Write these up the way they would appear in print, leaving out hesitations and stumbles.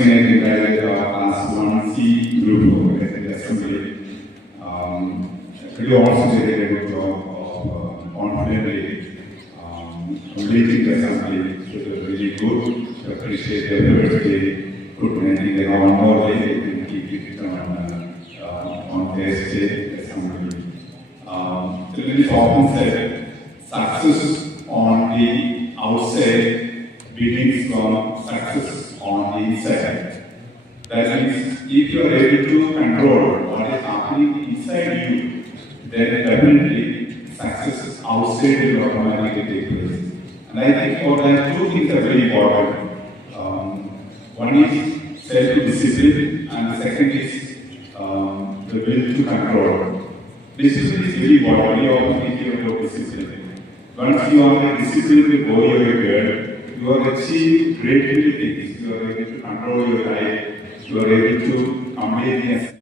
again invited class 1C group of the assembly. We also did a good job of confidently completing the assembly. So it was really good. To appreciate the efforts they put in. I think they have one more day they can keep it on Thursday assembly. It is often said success on the outside begins from success on the inside. That means if you are able to control what is happening inside you, then definitely success outside will automatically take place. And I think for that, two things are very important. One is self-discipline, and the second is the will to control. Discipline is very important. We often hear about discipline. Once you are disciplined with boy or girl, you are achieving great things. You are able to control your life. You are able to complete the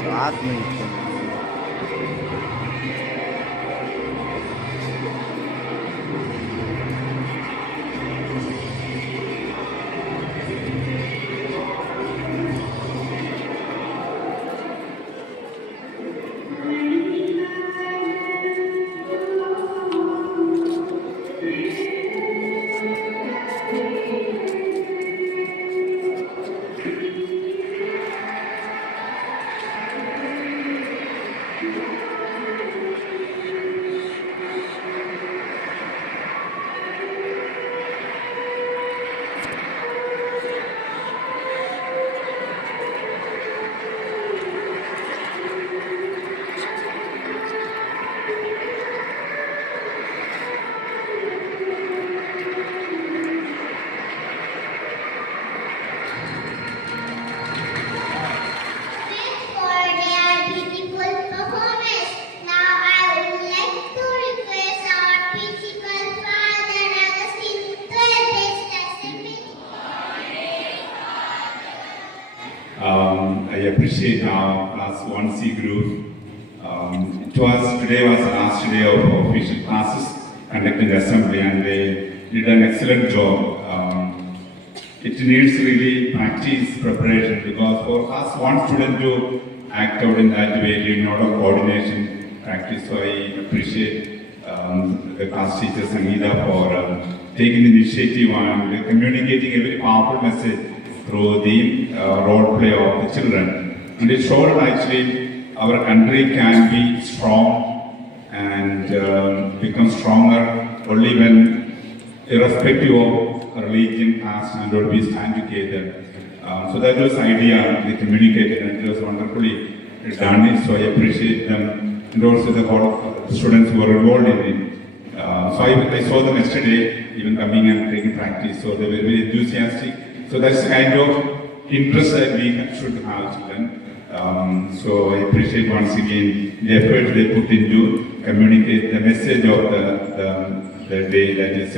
7 minute I appreciate our class 1C group. Today was the last day of official classes conducting the assembly, and they did an excellent job. It needs really practice, preparation, because for class 1 student to act out in that way, you need a lot of coordination, practice. So I appreciate the class teacher Sangeeta for taking the initiative and communicating a very powerful message through the role play of the children. And it showed actually our country can be strong and become stronger only when, irrespective of religion, caste, and all, we stand together. So that was the idea they communicated, and it was wonderfully done. So I appreciate them, and also the whole students who were involved in it. So I saw them yesterday, even coming and taking practice. So they were very enthusiastic. So that's the kind of interest that we should have children. So I appreciate once again the effort they put into communicate the message of the day, that is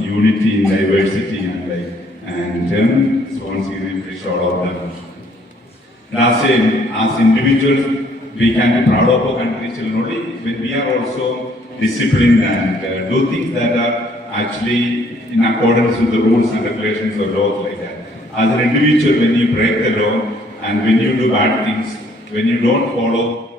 unity in diversity and so once again I appreciate all of them. And as individuals, we can be proud of our country children only when we are also disciplined and do things that are actually in accordance with the rules and regulations or laws like that. As an individual, when you break the law and when you do bad things, when you don't follow